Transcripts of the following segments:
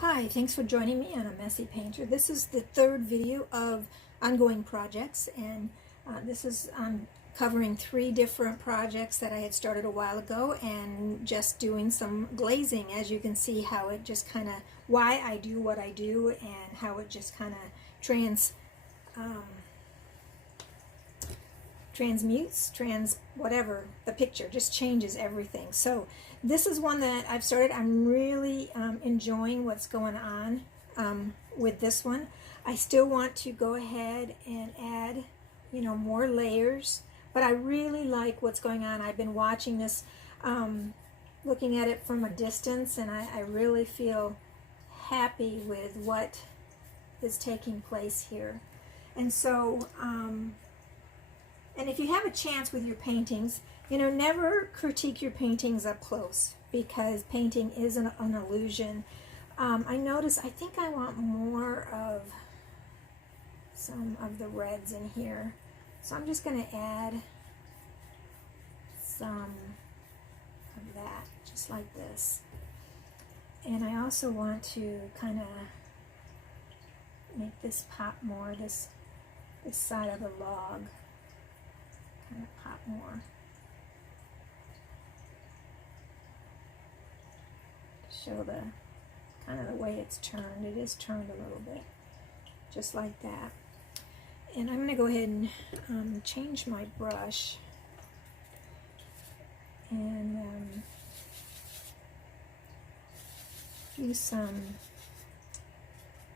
Hi, thanks for joining me on A Messy Painter. This is the third video of ongoing projects, and this is covering 3 different projects that I had started a while ago and just doing some glazing. As you can see how it just kind of, why I do what I do and how it just kind of transmutes, whatever, the picture just changes everything. So this is one that I've started. I'm really enjoying what's going on with this one. I still want to go ahead and add, more layers, but I really like what's going on. I've been watching this, looking at it from a distance, and I really feel happy with what is taking place here. And so, and if you have a chance with your paintings, never critique your paintings up close, because painting is an illusion. I think I want more of some of the reds in here. So I'm just going to add some of that, just like this. And I also want to kind of make this pop more, this side of the log kind of pop more. Show the kind of the way it's turned. It is turned a little bit, just like that. And I'm going to go ahead and change my brush and do some,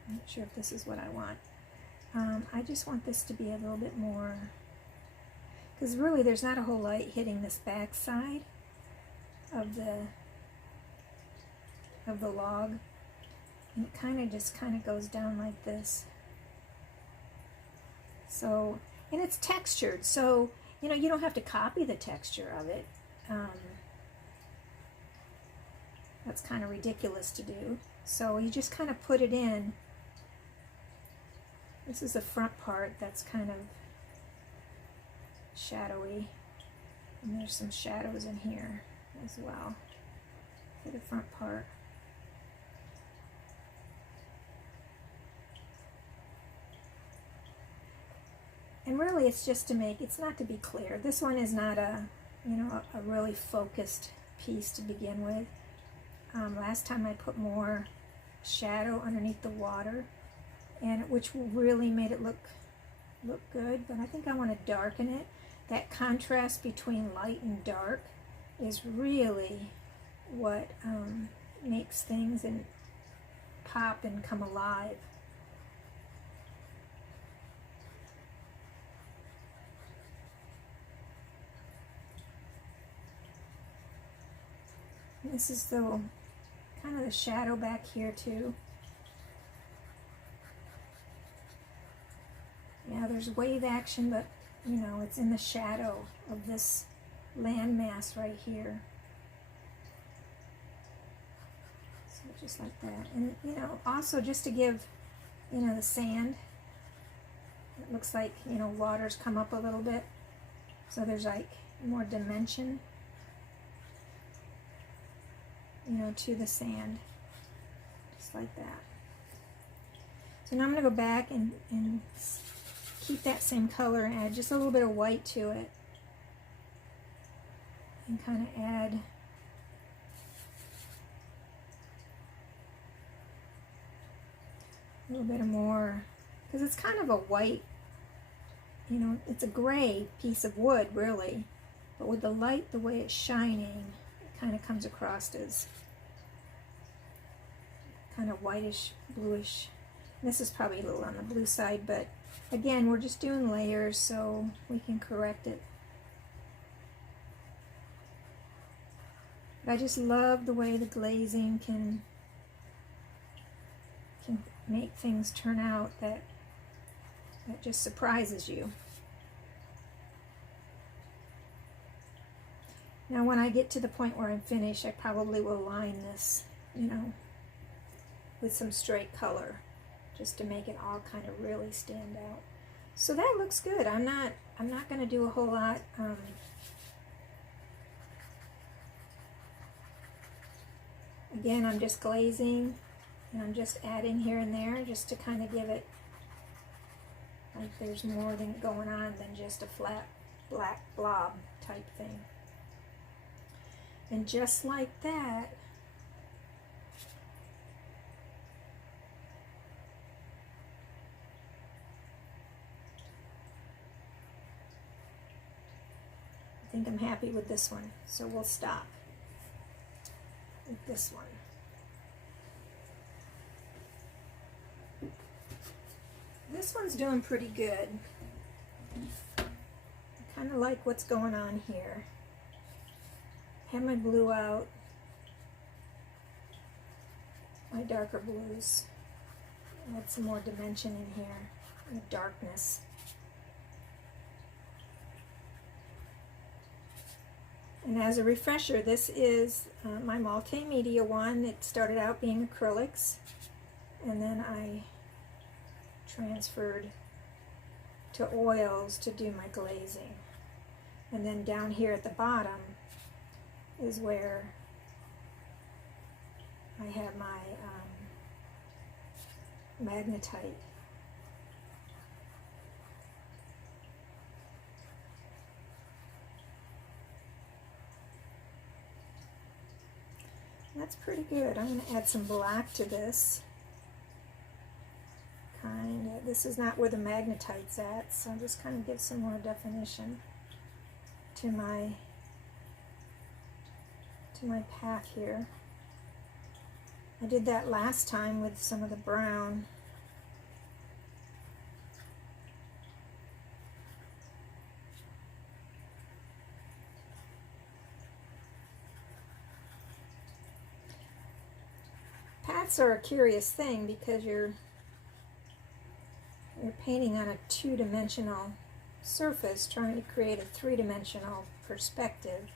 I'm not sure if this is what I want. I just want this to be a little bit more, because really there's not a whole light hitting this back side of the log, and it just kind of goes down like this. So, and it's textured, so you don't have to copy the texture of it. That's kind of ridiculous to do. So you just kind of put it in. This is the front part that's kind of shadowy, and there's some shadows in here as well for the front part. And really it's just to make, it's not to be clear. This one is not a really focused piece to begin with. Last time I put more shadow underneath the water, and which really made it look good, but I think I want to darken it. That contrast between light and dark is really what makes things and pop and come alive. And this is the kind of the shadow back here too. Yeah, there's wave action, but it's in the shadow of this landmass right here. So just like that. And also just to give the sand, it looks like water's come up a little bit, so there's like more dimension to the sand, just like that. So now I'm going to go back and keep that same color and add just a little bit of white to it, and kind of add a little bit more, because it's kind of a white, it's a gray piece of wood really, but with the light, the way it's shining, it kind of comes across as kind of whitish, bluish. This is probably a little on the blue side, but again, we're just doing layers so we can correct it. But I just love the way the glazing can make things turn out that just surprises you. Now when I get to the point where I'm finished, I probably will line this, with some straight color, just to make it all kind of really stand out. So that looks good. I'm not going to do a whole lot. Again, I'm just glazing And I'm just adding here and there just to kind of give it, like there's more than going on than just a flat black blob type thing. And just like that, I think I'm happy with this one, so we'll stop with this one. This one's doing pretty good. I kind of like what's going on here. Have my blue out, my darker blues. Add some more dimension in here, and darkness. And as a refresher, this is my multimedia one. It started out being acrylics, and then I transferred to oils to do my glazing. And then down here at the bottom is where I have my magnetite. That's pretty good. I'm going to add some black to this. This is not where the magnetite's at, so I'll just kind of give some more definition to my path here. I did that last time with some of the brown. Paths are a curious thing because you're painting on a two-dimensional surface, trying to create a three-dimensional perspective.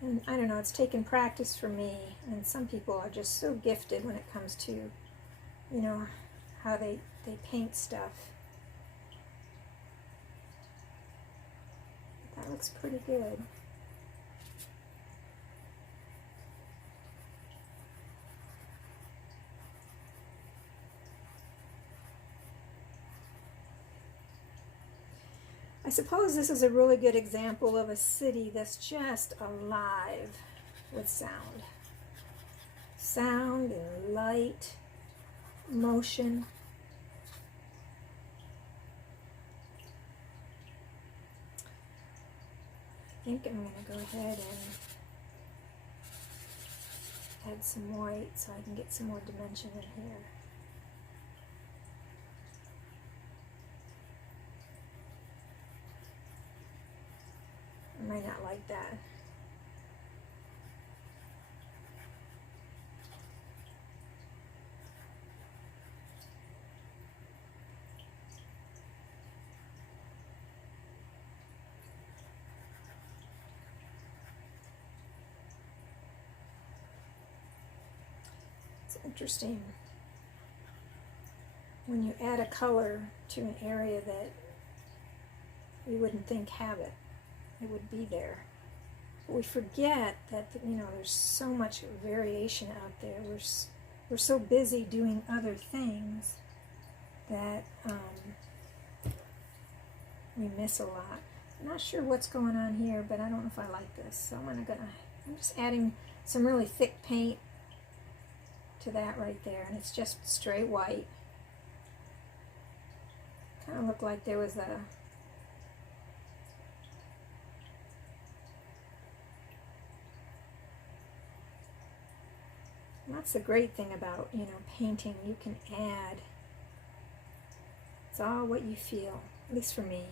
And I don't know, it's taken practice for me, and some people are just so gifted when it comes to, you know, how they paint stuff. That looks pretty good. I suppose this is a really good example of a city that's just alive with sound. Sound and light, motion. I think I'm going to go ahead and add some white so I can get some more dimension in here. I might not like that. It's interesting when you add a color to an area that you wouldn't think have it. It would be there. But we forget that, you know, there's so much variation out there. We're so busy doing other things that we miss a lot. I'm not sure what's going on here, but I don't know if I like this. So I'm just adding some really thick paint to that right there, and it's just straight white. Kind of looked like there was a that's the great thing about, you know, painting. You can add. It's all what you feel, at least for me.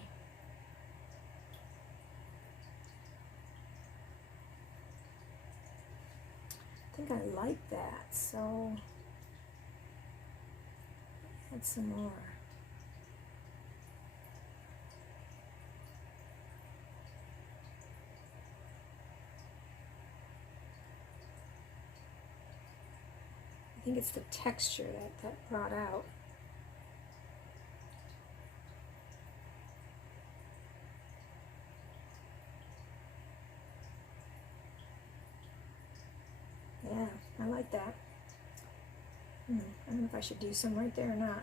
I think I like that, so add some more. I think it's the texture that brought out. like that. I don't know if I should do some right there or not.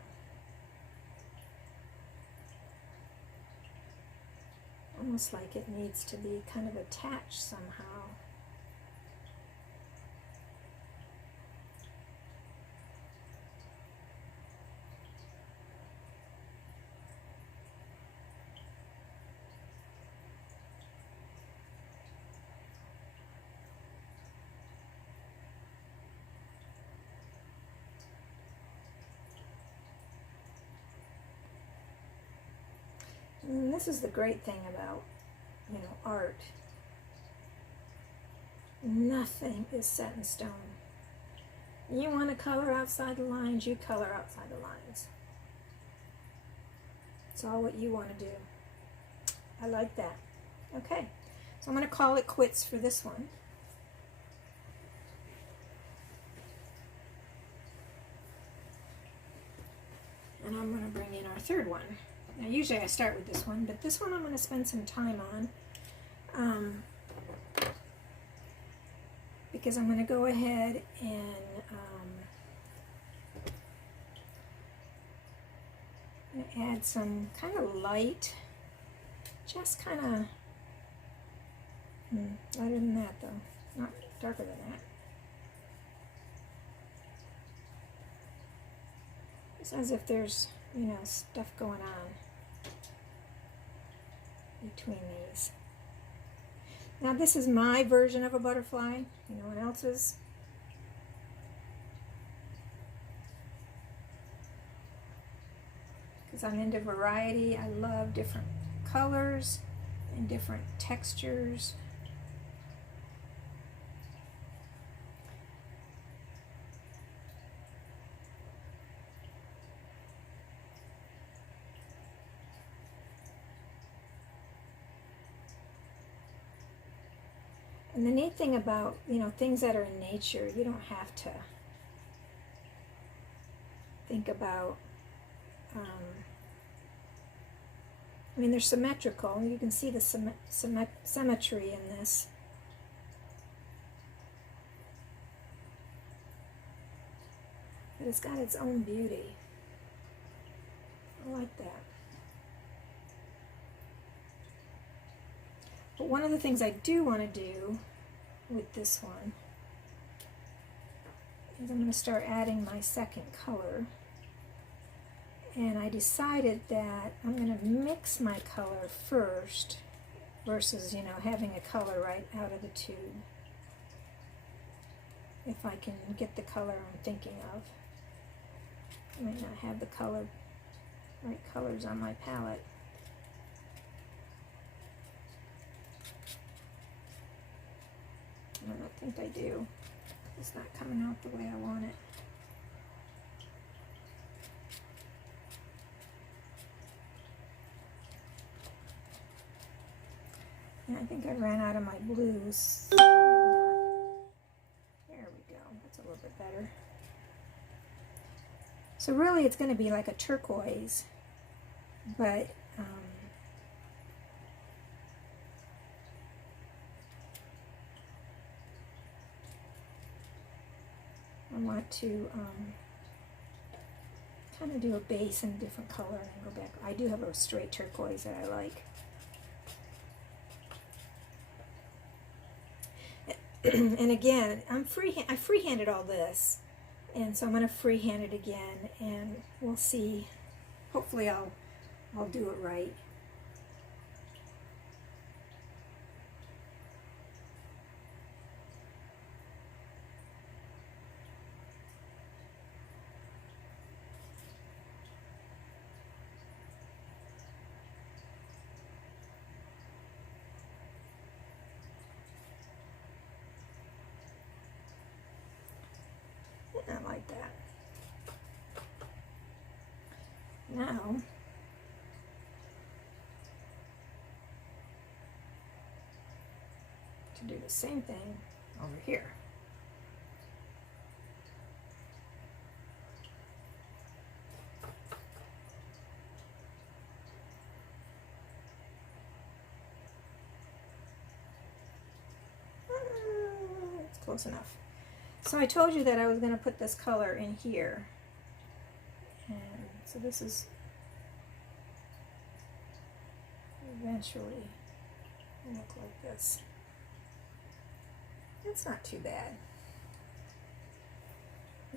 Almost like it needs to be kind of attached somehow. And this is the great thing about, art. Nothing is set in stone. You want to color outside the lines, you color outside the lines. It's all what you want to do. I like that. Okay, so I'm going to call it quits for this one. And I'm going to bring in our third one. Now usually I start with this one, but this one I'm going to spend some time on because I'm going to go ahead and add some kind of light, just kind of lighter than that though, not darker than that. It's as if there's, stuff going on between these. Now this is my version of a butterfly, anyone else's? Because I'm into variety. I love different colors and different textures. And the neat thing about, things that are in nature, you don't have to think about, they're symmetrical. You can see the symmetry in this. But it's got its own beauty. I like that. But one of the things I do want to do with this one is I'm going to start adding my second color. And I decided that I'm going to mix my color first versus, having a color right out of the tube. If I can get the color I'm thinking of. I might not have the right colors on my palette. I don't think I do. It's not coming out the way I want it. And I think I ran out of my blues. There we go. That's a little bit better. So really it's going to be like a turquoise, but I want to kind of do a base in a different color and then go back. I do have a straight turquoise that I like. And again, I freehanded all this, and so I'm going to freehand it again, and we'll see. Hopefully I'll do it right. I like that. Now, to do the same thing over here. It's close enough. So I told you that I was going to put this color in here. And so this is eventually look like this. It's not too bad.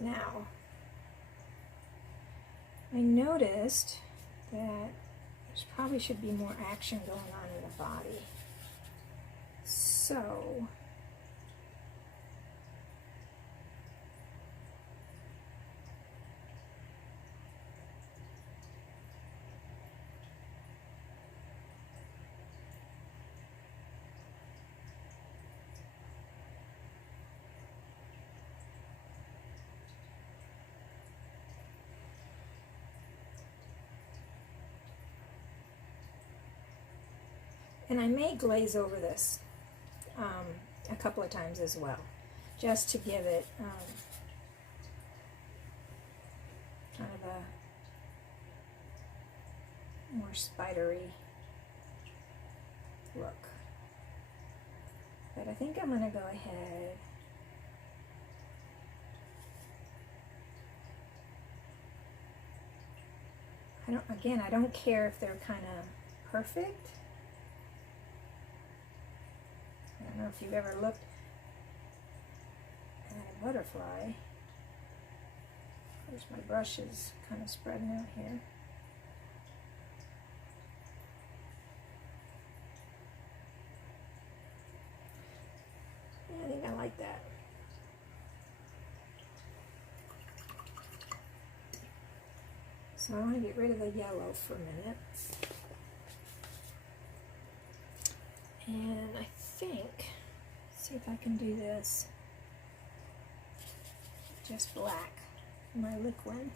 Now, I noticed that there probably should be more action going on in the body. So, and I may glaze over this a couple of times as well, just to give it kind of a more spidery look. But I think I'm going to go ahead I don't care if they're kind of perfect. I don't know if you've ever looked at a butterfly. Of course, my brush is kind of spreading out here. Yeah, I think I like that. So I want to get rid of the yellow for a minute. And I think, see if I can do this, just black, my liquid.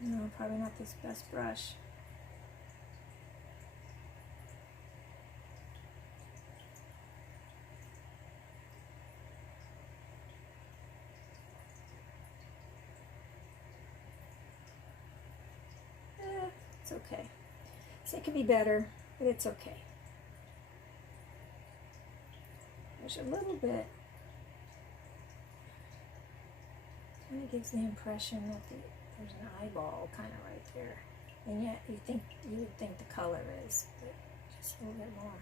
No, probably not this best brush. It's okay. So it could be better, but it's okay. There's a little bit, kind of gives the impression that there's an eyeball kind of right there. And yet you would think the color is, but just a little bit more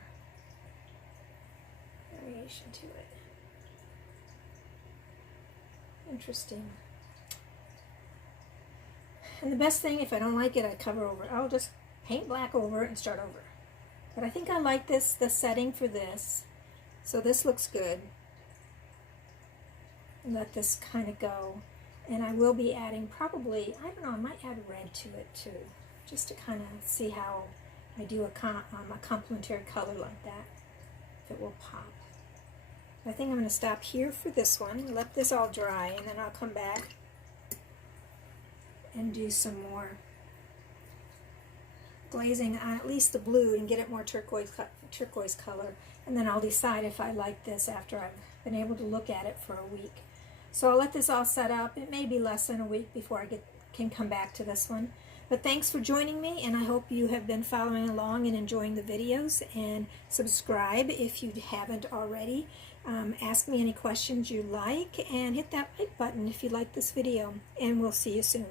variation to it. Interesting. And the best thing, if I don't like it, I cover over it. I'll just paint black over it and start over. But I think I like the setting for this. So this looks good. Let this kind of go. And I will be adding probably, I don't know, I might add red to it too. Just to kind of see how I do a complementary color like that. If it will pop. I think I'm going to stop here for this one. Let this all dry and then I'll come back and do some more glazing on at least the blue and get it more turquoise color, and then I'll decide if I like this after I've been able to look at it for a week. So I'll let this all set up. It may be less than a week before I can come back to this one. But thanks for joining me, and I hope you have been following along and enjoying the videos, and subscribe if you haven't already. Ask me any questions you like, and hit that like button if you like this video, and we'll see you soon.